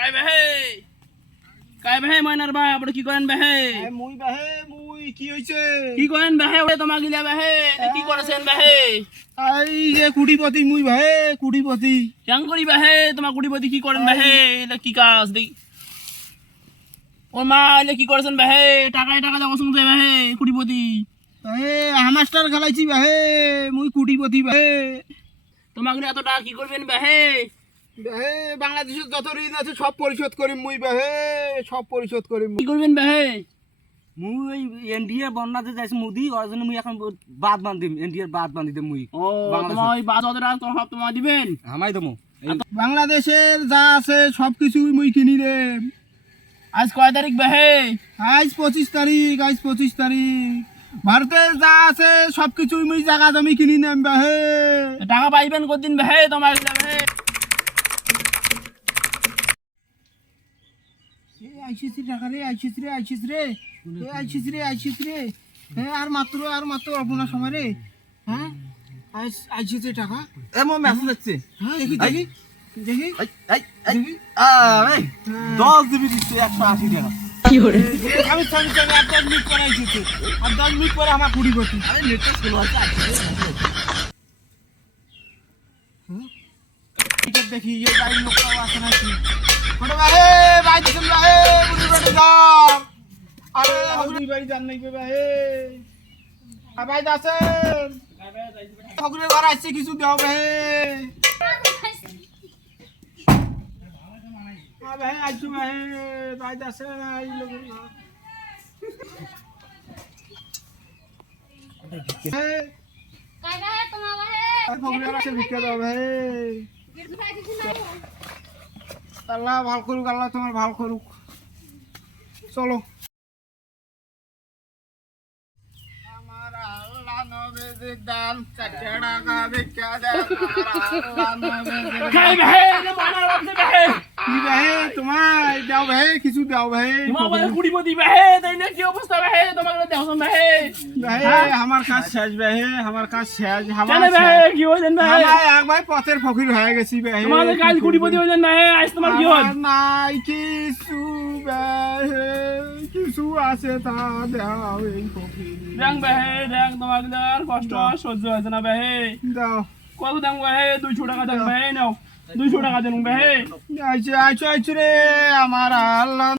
কাই বেহে ময়নার ভাই আপনি কি করেন বেহে মুই কি হইছে কি করেন বেহে ওরে তোমা গিলা বেহে কি করেছেন বেহে এই যে কুটিপতি মুই বেহে কুটিপতি কেন করি বেহে তোমা কুটিপতি কি করেন বেহে এটা কি কাজ দেই ওর মা এলে কি করেছেন বেহে টাকা দাও শুনছে বেহে কুটিপতি এ হামাস্টার খেলাইছি বেহে মুই কুটিপতি বেহে তোমাকে এত টাকা কি করবেন বেহে বেহে বাংলাদেশের যত ঋণ আছে সব পরিশোধ করিম মুই বেহে সব পরিশোধ করিম কি করবেন বেহে মুই ইন্ডিয়া বন্যাতে যাইছি মুদি ওর জন্য মুই এখন বাদ বান্ধিম ইন্ডিয়ার বাদ বান্ধি দেম মুই ও তোমার ওই 5,000 টাকা সব তোমায় দিবেন আমাই দেবো বাংলাদেশের যা আছে সব কিছুই মুই কিনি রে আজ কয় তারিখ বেহে আজ 25 তারিখ ভারতের যা আছে সব কিছুই মুই জায়গা জমি কিনি নেম বেহে টাকা পাইবেন কতদিন বেহে তোমার বেহে আইছিস টাকা রে আইছিস রে হ্যাঁ আর মাত্র অল্প না সময় রে হ্যাঁ আইছিস টাকা এ মো মেসেজ আসছে হ্যাঁ দেখি এই 10 জিবি দিচ্ছে 180 টাকা আমি আর 10 মিনিট পরে আইছিস আর 10 মিনিট পরে আমার কুড়ি গতি আরে নেটটা স্লো আছে টিকেট দেখি এই বাড়ির লোকটাও আছে নাকি ছোট ভাই ভাই দিছেন ভাই বুড়ি বাড়ি যাও আরে বুড়ি বাড়ি যান নাই ভাই আর ভাই দাসেন ঠাকুরের ঘর আসছে কিছু দাও ভাই ভাই আইছো ভাই দাসেন আই লোক ঠাকুরের আছে ভিক্ষা দাও ভাই আল্লাহ ভাল করুক আল্লাহ তোমার ভাল করুক চলো আমার আল্লাহ নবে দান চাচড়া গাবে কে দে আল্লাহ নবে খাই বেহে না মানা লাগছে বেহে কি ভাই তোমায় দাও ভাই কিছু দাও ভাই তোমার কুড়িপতি বেহে তাই না কি অবস্থা বেহে তোমাকে দেখছেন বেহে ভাই আমার কাজ শেষ ভাই আমার কাজ শেষ কেন বেহে কি হইলেন বেহে ভাই পথের ফকির হয়ে গেছি ভাই তোমাদের কাল কুড়িপতি হইলেন বেহে আজ তোমার কি হল নাই কিছু বেহে কিছু আছে তা দাও এই ফকির দেখ বেহে দেখ তোমাকে আর কষ্ট সহ্য হয়েছে না বেহে দাও কত দাম বেহে 200 টাকা দেন বেহে নাও 200 টাকা দেন বেহে আইছে রে আমার আল্লাহ